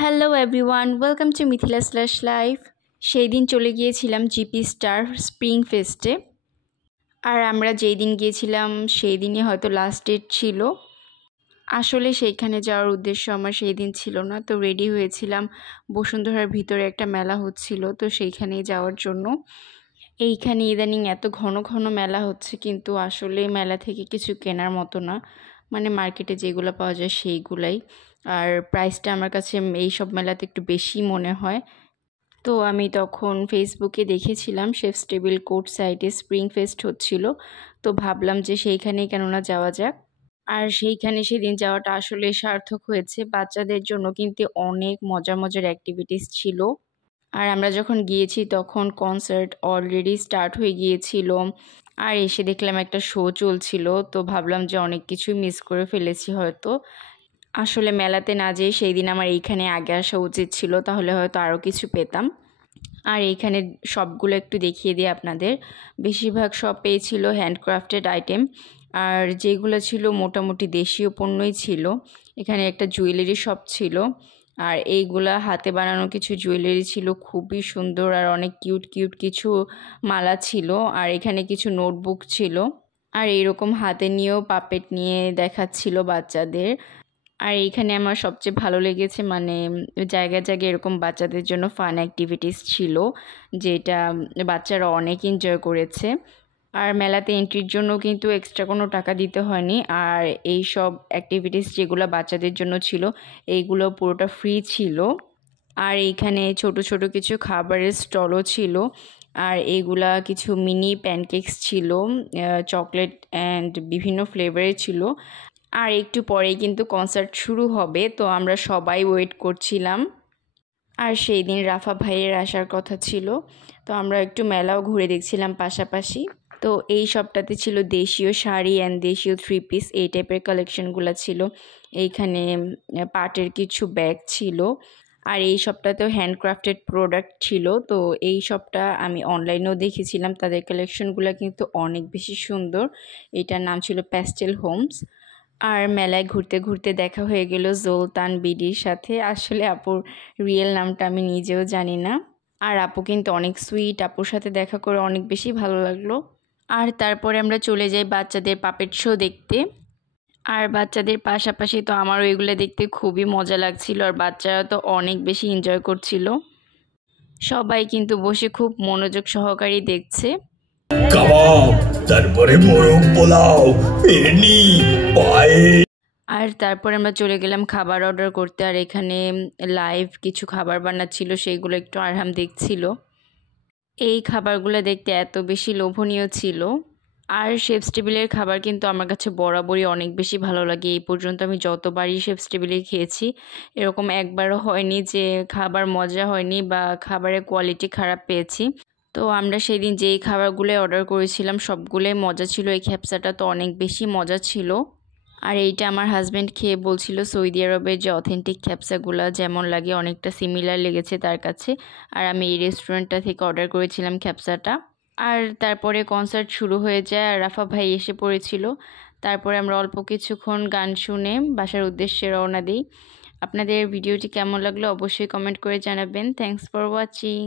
Hello everyone, welcome to Mithila slash life. সেই দিন চলে গিয়েছিলাম জিপি স্টার স্প্রিং ফেস্টে। আর আমরা যেই দিন গিয়েছিলাম সেই দিনই হয়তো লাস্ট ডেট ছিল। আসলে সেইখানে যাওয়ার উদ্দেশ্য আমার সেই দিন ছিল না, তো রেডি হয়েছিলাম। বসুন্ধরার ভিতরে একটা মেলা হচ্ছিল, তো সেইখানেই যাওয়ার জন্য। এইখানে ইদানিং এত ঘন ঘন মেলা হচ্ছে, কিন্তু আসলে মেলা থেকে কিছু কেনার মতো না। মানে মার্কেটে যেগুলো পাওয়া যায় সেইগুলাই। আর প্রাইসটা আমার কাছে এই সব মেলাতে একটু বেশি মনে হয়। তো আমি তখন ফেসবুকে দেখেছিলাম শেফস টেবিল কোর্ট সাইডে স্প্রিং ফেস্ট হচ্ছিল, তো ভাবলাম যে সেইখানেই কেননা যাওয়া যাক। আর সেইখানে সেদিন যাওয়াটা আসলে সার্থক হয়েছে। বাচ্চাদের জন্য কিন্তু অনেক মজার মজার অ্যাক্টিভিটিস ছিল। আর আমরা যখন গিয়েছি তখন কনসার্ট অলরেডি স্টার্ট হয়ে গিয়েছিল। আর এসে দেখলাম একটা শো চলছিল, তো ভাবলাম যে অনেক কিছুই মিস করে ফেলেছি হয়তো। আসলে মেলাতে না যেয়ে সেই দিন আমার এইখানে আগে আসা উচিত ছিল, তাহলে হয়তো আরও কিছু পেতাম। আর এইখানে সবগুলো একটু দেখিয়ে দিই আপনাদের। বেশিরভাগ সব পেয়েছিল হ্যান্ডক্রাফটেড আইটেম, আর যেগুলো ছিল মোটামুটি দেশীয় পণ্যই ছিল। এখানে একটা জুয়েলারি শপ ছিল, আর এইগুলা হাতে বানানো কিছু জুয়েলারি ছিল, খুবই সুন্দর। আর অনেক কিউট কিউট কিছু মালা ছিল, আর এখানে কিছু নোটবুক ছিল। আর এইরকম হাতে নিয়েও পাপেট নিয়ে দেখাচ্ছিল বাচ্চাদের। আর এইখানে আমার সবচেয়ে ভালো লেগেছে, মানে জায়গায় জায়গায় এরকম বাচ্চাদের জন্য ফান অ্যাক্টিভিটিস ছিল, যেটা বাচ্চারা অনেক এনজয় করেছে। আর মেলাতে এন্ট্রির জন্য কিন্তু এক্সট্রা কোনো টাকা দিতে হয়নি। আর এই সব অ্যাক্টিভিটিস যেগুলো বাচ্চাদের জন্য ছিল, এইগুলো পুরোটা ফ্রি ছিল। আর এইখানে ছোট ছোট কিছু খাবারের স্টলও ছিল। আর এইগুলা কিছু মিনি প্যানকেকস ছিল, চকলেট অ্যান্ড বিভিন্ন ফ্লেভারের ছিল। আর একটু পরেই কিন্তু কনসার্ট শুরু হবে, তো আমরা সবাই ওয়েট করছিলাম। আর সেই দিন রাফা ভাইয়ের আসার কথা ছিল, তো আমরা একটু মেলাও ঘুরে দেখছিলাম পাশাপাশি। তো এই সবটাতে ছিল দেশীয় শাড়ি অ্যান্ড দেশীয় থ্রি পিস, এই টাইপের কালেকশনগুলো ছিল। এইখানে পাটের কিছু ব্যাগ ছিল। আর এই সবটাতেও হ্যান্ডক্রাফটেড প্রোডাক্ট ছিল। তো এই সবটা আমি অনলাইনেও দেখেছিলাম, তাদের কালেকশনগুলো কিন্তু অনেক বেশি সুন্দর। এটার নাম ছিল প্যাস্টেল হোমস। আর মেলায় ঘুরতে ঘুরতে দেখা হয়ে গেল জোলতান বিডির সাথে। আসলে আপুর রিয়েল নামটা আমি নিজেও জানি না। আর আপু কিন্তু অনেক সুইট, আপুর সাথে দেখা করে অনেক বেশি ভালো লাগলো। আর তারপরে আমরা চলে যাই বাচ্চাদের পাপেট শো দেখতে। আর বাচ্চাদের পাশাপাশি তো আমারও এগুলো দেখতে খুবই মজা লাগছিল, আর বাচ্চারা তো অনেক বেশি এনজয় করছিল। সবাই কিন্তু বসে খুব মনোযোগ সহকারে দেখছে। কাবাব, তারপরে মোরগ পোলাও, ফিরনি, পায়েস। আর তারপরে আমরা চলে গেলাম খাবার অর্ডার করতে। আর এখানে লাইভ কিছু খাবার বানাচ্ছিল, সেইগুলো একটু আরহাম দেখছিল। এই খাবারগুলো দেখতে এত বেশি লোভনীয় ছিল। আর শেফস টেবিলের খাবার কিন্তু আমার কাছে বরাবরই অনেক বেশি ভালো লাগে। এই পর্যন্ত আমি যতবারই শেফস টেবিলে খেয়েছি, এরকম একবারও হয়নি যে খাবার মজা হয়নি বা খাবারের কোয়ালিটি খারাপ পেয়েছি। তো আমরা সেদিন যেই খাবারগুলো অর্ডার করেছিলাম সবগুলোই মজা ছিল। এই খ্যাপসাটা তো অনেক বেশি মজা ছিল। আর এইটা আমার হাজব্যান্ড খেয়ে বলছিল সৌদি আরবের যে অথেন্টিক খ্যাপসাগুলো যেমন লাগে অনেকটা সিমিলার লেগেছে তার কাছে। আর আমি এই রেস্টুরেন্টটা থেকে অর্ডার করেছিলাম খ্যাপসাটা। আর তারপরে কনসার্ট শুরু হয়ে যায়, আর রাফা ভাই এসে পড়েছিল। তারপরে আমরা অল্প কিছুক্ষণ গান শুনে বাসার উদ্দেশ্যে রওনা দিই। আপনাদের ভিডিওটি কেমন লাগলো অবশ্যই কমেন্ট করে জানাবেন। Thanks for watching.